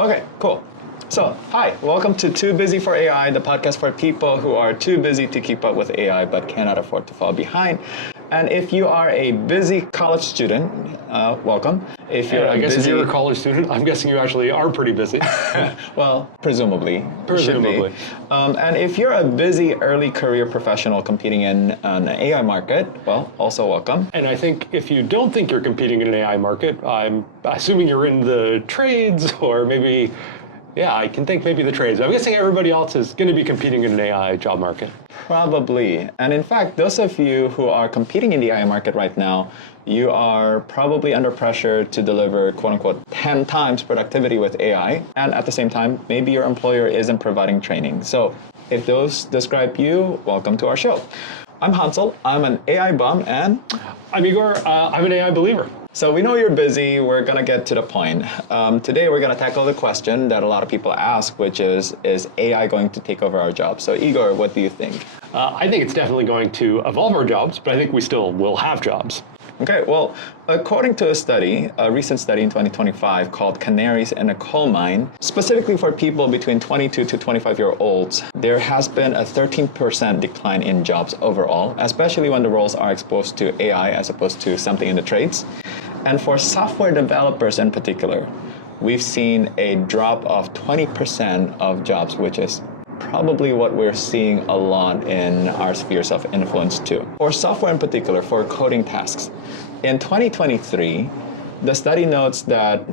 Okay, cool. So, hi, welcome to Too Busy for AI, the podcast for people who are too busy to keep up with AI but cannot afford to fall behind. And if you are a busy college student, welcome. If you're if you're a college student, I'm guessing you actually are pretty busy. Well, presumably. Presumably. And if you're a busy early career professional competing in an AI market, well, also welcome. And I think if you don't think you're competing in an AI market, I'm assuming you're in the trades or maybe, yeah, I can think maybe the trades. I'm guessing everybody else is going to be competing in an AI job market. Probably. And in fact, those of you who are competing in the AI market right now, you are probably under pressure to deliver, quote unquote, 10 times productivity with AI. And at the same time, maybe your employer isn't providing training. So if those describe you, welcome to our show. I'm Hansel, I'm an AI bum, and I'm Igor, I'm an AI believer. So we know you're busy, we're gonna get to the point. Today we're gonna tackle the question that a lot of people ask, which is AI going to take over our jobs? So Igor, what do you think? I think it's definitely going to evolve our jobs, but I think we still will have jobs. Okay, well, according to a recent study in 2025 called Canaries in a Coal Mine, specifically for people between 22 to 25-year-olds, there has been a 13% decline in jobs overall, especially when the roles are exposed to AI as opposed to something in the trades. And for software developers in particular, we've seen a drop of 20% of jobs, which is probably what we're seeing a lot in our spheres of influence too. For software in particular, for coding tasks, in 2023, the study notes that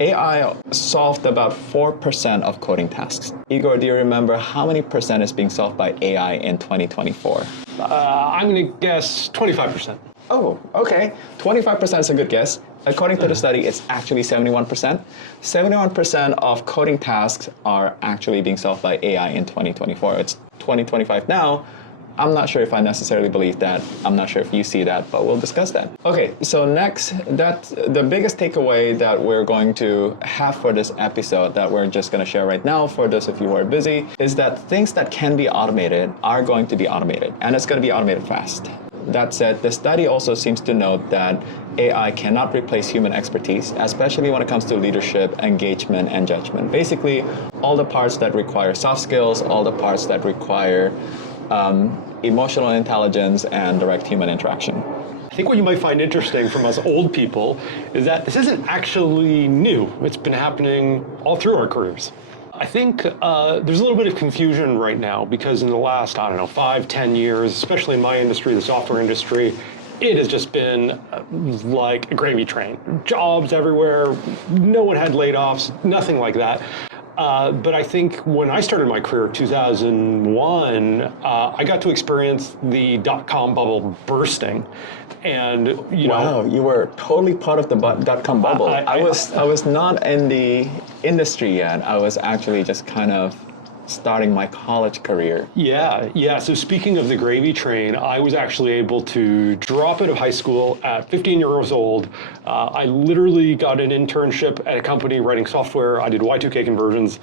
AI solved about 4% of coding tasks. Igor, do you remember how many percent is being solved by AI in 2024? I'm going to guess 25%. Oh, okay. 25% is a good guess. According to the study, it's actually 71%. 71% of coding tasks are actually being solved by AI in 2024. It's 2025 now. I'm not sure if I necessarily believe that. I'm not sure if you see that, but we'll discuss that. Okay, so next, the biggest takeaway that we're going to have for this episode that we're just going to share right now for those of you who are busy is that things that can be automated are going to be automated, and it's going to be automated fast. That said, the study also seems to note that AI cannot replace human expertise, especially when it comes to leadership, engagement, and judgment. Basically, all the parts that require soft skills, all the parts that require emotional intelligence and direct human interaction. I think what you might find interesting from us old people is that this isn't actually new. It's been happening all through our careers. I think there's a little bit of confusion right now because in the last, 5-10 years, especially in my industry, the software industry, it has just been like a gravy train. Jobs everywhere, no one had layoffs, nothing like that. But I think when I started my career, 2001, I got to experience the dot-com bubble bursting. And wow, you were totally part of the dot-com bubble. I was not in the industry yet. I was actually just kind of starting my college career. Yeah. So speaking of the gravy train, I was actually able to drop out of high school at 15 years old. I literally got an internship at a company writing software. I did Y2K conversions.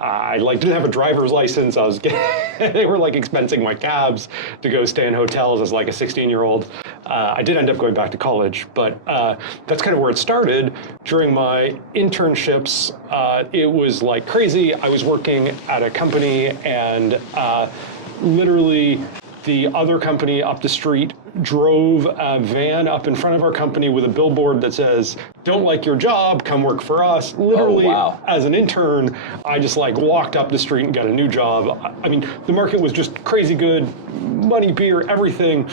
I didn't have a driver's license. They were expensing my cabs to go stay in hotels as a 16-year-old. I did end up going back to college, but that's kind of where it started. During my internships, it was like crazy. I was working at a company and literally the other company up the street drove a van up in front of our company with a billboard that says, "Don't like your job, come work for us." Literally, as an intern, I just walked up the street and got a new job. I mean, the market was just crazy good, money, beer, everything.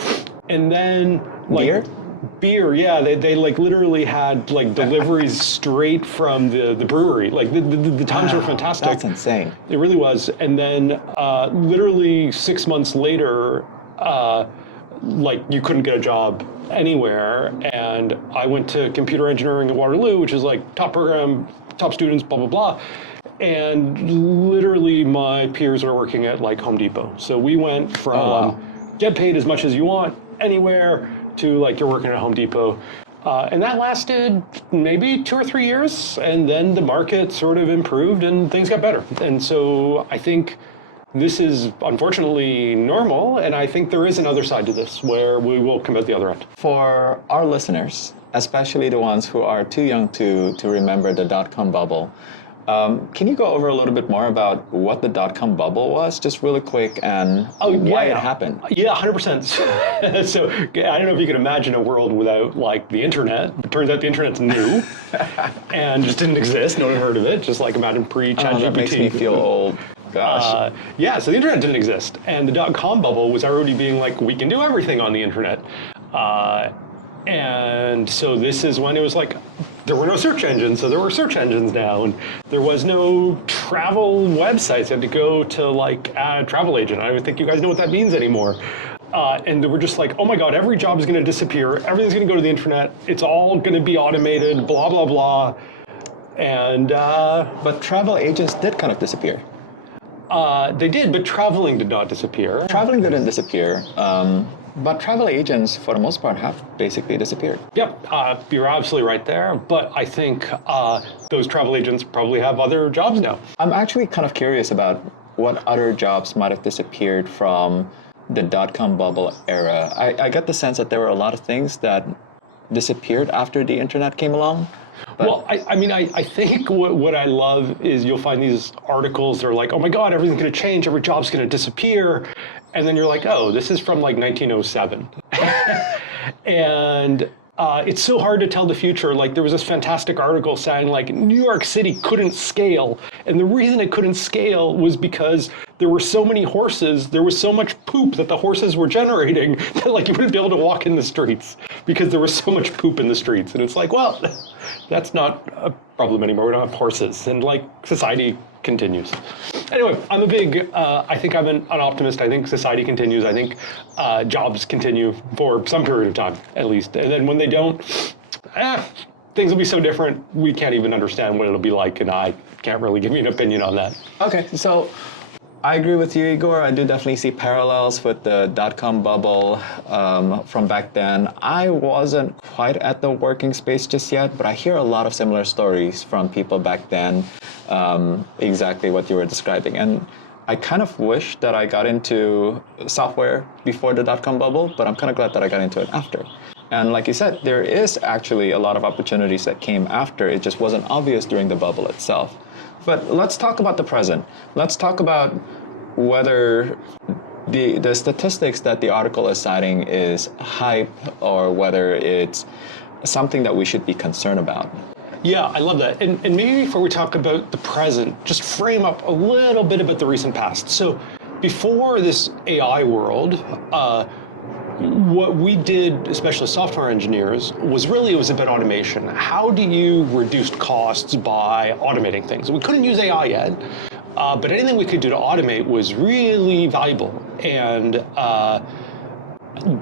And then Beer, yeah. They literally had deliveries straight from the brewery. The times were fantastic. That's insane. It really was. And then literally 6 months later, you couldn't get a job anywhere. And I went to computer engineering at Waterloo, which is top program, top students, blah, blah, blah. And literally my peers are working at Home Depot. So we went from get paid as much as you want anywhere to you're working at Home Depot. And that lasted maybe 2 or 3 years. And then the market sort of improved and things got better. And so I think this is unfortunately normal. And I think there is another side to this where we will come out the other end. For our listeners, especially the ones who are too young to remember the dot-com bubble, Can you go over a little bit more about what the dot-com bubble was, just really quick, and why it happened? Yeah, 100%. So I don't know if you can imagine a world without like the internet. It turns out the internet's new and just didn't exist. No one heard of it. Just like imagine pre-ChatGPT. That makes me feel old. Gosh. Yeah, so the internet didn't exist, and the dot-com bubble was already being like, we can do everything on the internet. And so this is when it was like, there were no search engines, so there were search engines now, and there was no travel websites. You had to go to like a travel agent. I don't think you guys know what that means anymore. And they were just like, oh my God, every job is going to disappear. Everything's going to go to the internet. It's all going to be automated, blah, blah, blah. And But travel agents did kind of disappear. They did, but traveling did not disappear. Traveling didn't disappear. But travel agents, for the most part, have basically disappeared. Yep, you're absolutely right there. But I think those travel agents probably have other jobs now. I'm actually kind of curious about what other jobs might have disappeared from the dot-com bubble era. I get the sense that there were a lot of things that disappeared after the internet came along. Well, I think what I love is you'll find these articles that are like, oh my God, everything's going to change, every job's going to disappear. And then you're like, oh, this is from like 1907. And it's so hard to tell the future. Like there was this fantastic article saying like New York City couldn't scale. And the reason it couldn't scale was because there were so many horses, there was so much poop that the horses were generating that like you wouldn't be able to walk in the streets because there was so much poop in the streets. And it's like, well, that's not a problem anymore. We don't have horses. And like society continues. Anyway, I'm a big, I think I'm an optimist. I think society continues. I think jobs continue for some period of time, at least. And then when they don't, things will be so different, we can't even understand what it'll be like, and I can't really give you an opinion on that. Okay, so I agree with you, Igor. I do definitely see parallels with the dot-com bubble from back then. I wasn't quite at the working space just yet, but I hear a lot of similar stories from people back then, exactly what you were describing. And I kind of wish that I got into software before the dot-com bubble, but I'm kind of glad that I got into it after. And like you said, there is actually a lot of opportunities that came after. It just wasn't obvious during the bubble itself. But let's talk about the present. Let's talk about whether the statistics that the article is citing is hype or whether it's something that we should be concerned about. Yeah, I love that. And maybe before we talk about the present, just frame up a little bit about the recent past. So before this AI world, what we did, especially software engineers, was really, it was about automation. How do you reduce costs by automating things? We couldn't use AI yet, but anything we could do to automate was really valuable. And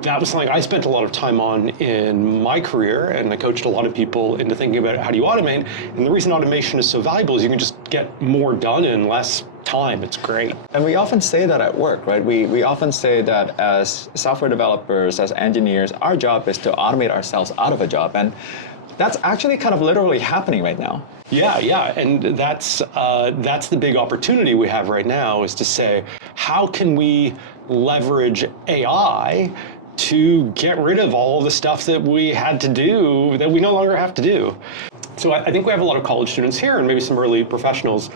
that was something I spent a lot of time on in my career, and I coached a lot of people into thinking about how do you automate. And the reason automation is so valuable is you can just get more done in less time. It's great. And we often say that at work, right? We often say that as software developers, as engineers, our job is to automate ourselves out of a job. And that's actually kind of literally happening right now. Yeah, and that's the big opportunity we have right now, is to say, how can we leverage AI to get rid of all the stuff that we had to do that we no longer have to do? So I think we have a lot of college students here and maybe some early professionals.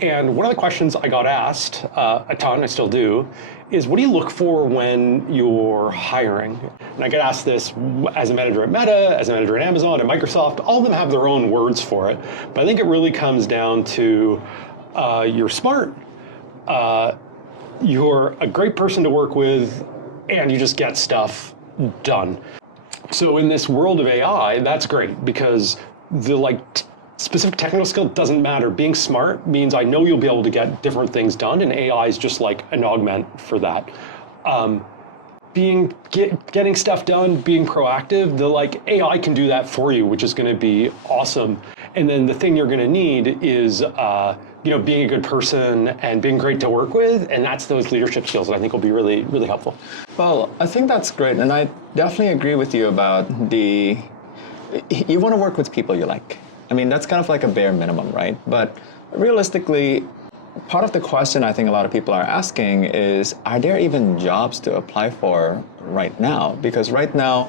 And one of the questions I got asked a ton, I still do, is what do you look for when you're hiring? And I get asked this as a manager at Meta, as a manager at Amazon, at Microsoft. All of them have their own words for it. But I think it really comes down to you're smart, you're a great person to work with, and you just get stuff done. So in this world of AI, that's great, because the specific technical skill doesn't matter. Being smart means I know you'll be able to get different things done, and AI is just like an augment for that. Getting stuff done, being proactive, the AI can do that for you, which is going to be awesome. And then the thing you're going to need is being a good person and being great to work with, and that's those leadership skills that I think will be really, really helpful. Well, I think that's great, and I definitely agree with you about you want to work with people you like. I mean, that's kind of like a bare minimum, right? But realistically, part of the question I think a lot of people are asking is, are there even jobs to apply for right now? Because right now,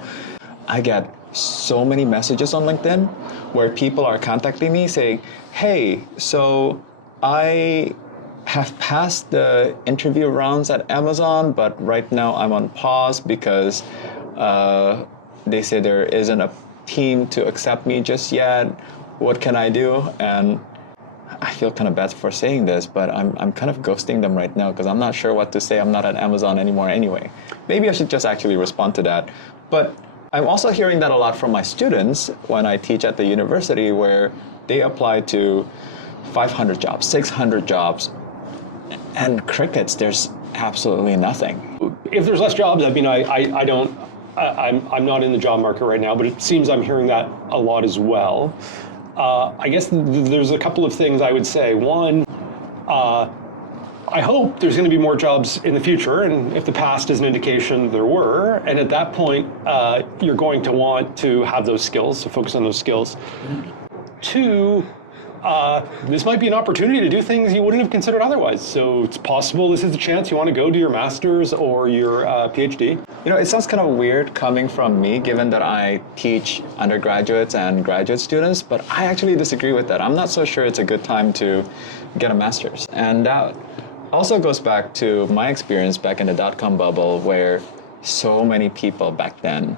I get so many messages on LinkedIn where people are contacting me saying, hey, so I have passed the interview rounds at Amazon, but right now I'm on pause because they say there isn't a team to accept me just yet. What can I do? And I feel kind of bad for saying this, but I'm kind of ghosting them right now because I'm not sure what to say. I'm not at Amazon anymore anyway. Maybe I should just actually respond to that. But I'm also hearing that a lot from my students when I teach at the university, where they apply to 500 jobs, 600 jobs, and crickets, there's absolutely nothing. If there's less jobs, I mean, I'm not in the job market right now, but it seems I'm hearing that a lot as well. I guess there's a couple of things I would say. One, I hope there's going to be more jobs in the future, and if the past is an indication, there were. And at that point, you're going to want to have those skills, to focus on those skills. Two, this might be an opportunity to do things you wouldn't have considered otherwise. So it's possible this is the chance you want to go do your master's or your PhD. You know, it sounds kind of weird coming from me, given that I teach undergraduates and graduate students, but I actually disagree with that. I'm not so sure it's a good time to get a master's. And that also goes back to my experience back in the dot-com bubble, where so many people back then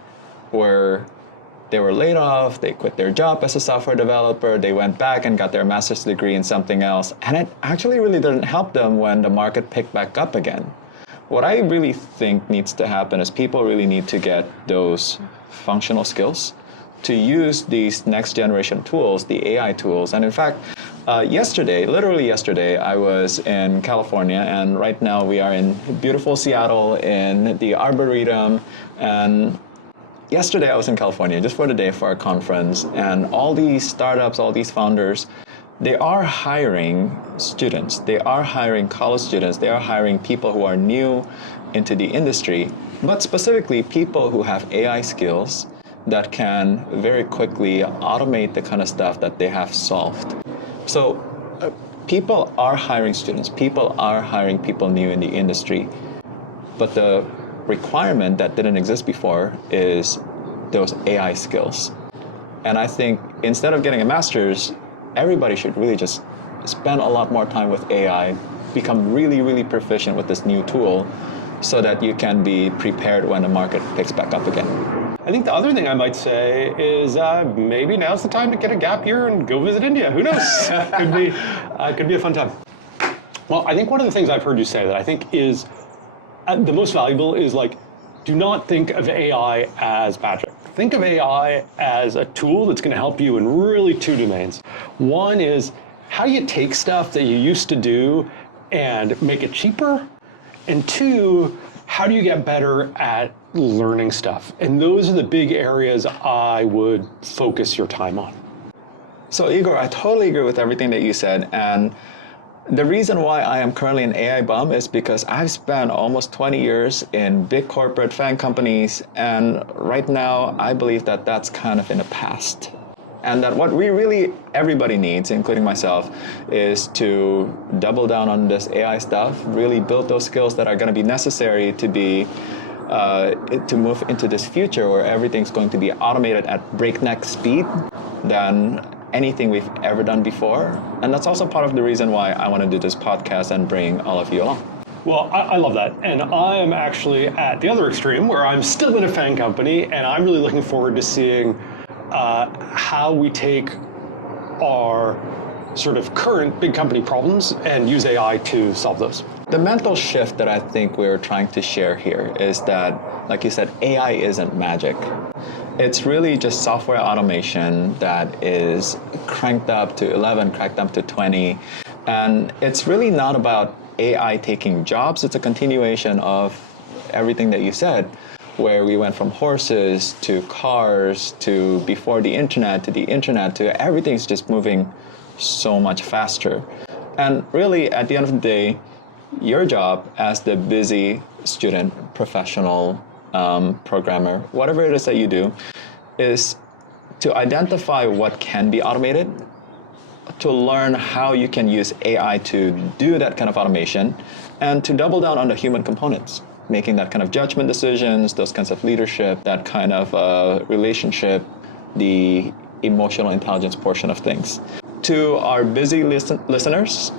they were laid off, they quit their job as a software developer, they went back and got their master's degree in something else, and it actually really didn't help them when the market picked back up again. What I really think needs to happen is people really need to get those functional skills to use these next generation tools, the AI tools. And in fact, literally yesterday, I was in California, and right now we are in beautiful Seattle in the Arboretum. And yesterday I was in California just for the day for a conference, and all these startups, all these founders, they are hiring students. They are hiring college students. They are hiring people who are new into the industry, but specifically people who have AI skills that can very quickly automate the kind of stuff that they have solved. So people are hiring students. People are hiring people new in the industry. But the requirement that didn't exist before is those AI skills. And I think instead of getting a master's, everybody should really just spend a lot more time with AI, become really, really proficient with this new tool so that you can be prepared when the market picks back up again. I think the other thing I might say is maybe now's the time to get a gap year and go visit India. Who knows? Could be a fun time. Well, I think one of the things I've heard you say that I think is the most valuable is, like, do not think of AI as magic. Think of AI as a tool that's going to help you in really two domains. One is, how do you take stuff that you used to do and make it cheaper? And two, how do you get better at learning stuff? And those are the big areas I would focus your time on. So Igor, I totally agree with everything that you said. And the reason why I am currently an AI bum is because I've spent almost 20 years in big corporate FAANG companies, and right now I believe that that's kind of in the past. And that what everybody needs, including myself, is to double down on this AI stuff, really build those skills that are going to be necessary to move into this future where everything's going to be automated at breakneck speed than anything we've ever done before. And that's also part of the reason why I want to do this podcast and bring all of you along. Well, I love that. And I am actually at the other extreme where I'm still in a FAANG company, and I'm really looking forward to seeing how we take our sort of current big company problems and use AI to solve those. The mental shift that I think we're trying to share here is that, like you said, AI isn't magic. It's really just software automation that is cranked up to 11, cranked up to 20. And it's really not about AI taking jobs. It's a continuation of everything that you said, where we went from horses to cars to before the internet to everything's just moving so much faster. And really, at the end of the day, your job as the busy student, professional, programmer, whatever it is that you do, is to identify what can be automated, to learn how you can use AI to do that kind of automation, and to double down on the human components. making that kind of judgment decisions, those kinds of leadership, that kind of relationship, the emotional intelligence portion of things. To our busy listeners,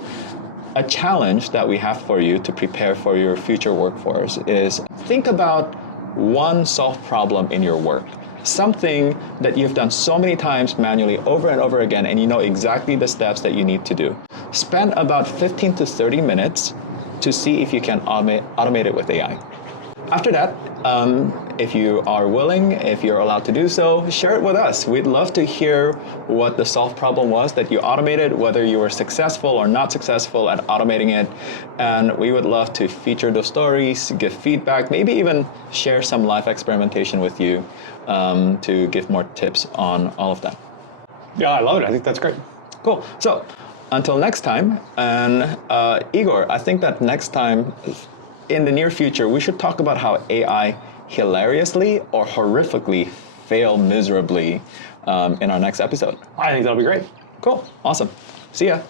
a challenge that we have for you to prepare for your future workforce is think about one solved problem in your work. Something that you've done so many times manually over and over again, and you know exactly the steps that you need to do. Spend about 15 to 30 minutes to see if you can automate it with AI. After that, if you are willing, if you're allowed to do so, share it with us. We'd love to hear what the solved problem was that you automated, whether you were successful or not successful at automating it. And we would love to feature those stories, give feedback, maybe even share some live experimentation with you to give more tips on all of that. Yeah, I love it. I think that's great. Cool. So until next time, and Igor, I think that next time, in the near future, we should talk about how AI hilariously or horrifically fail miserably in our next episode. I think that'll be great. Cool. Awesome. See ya.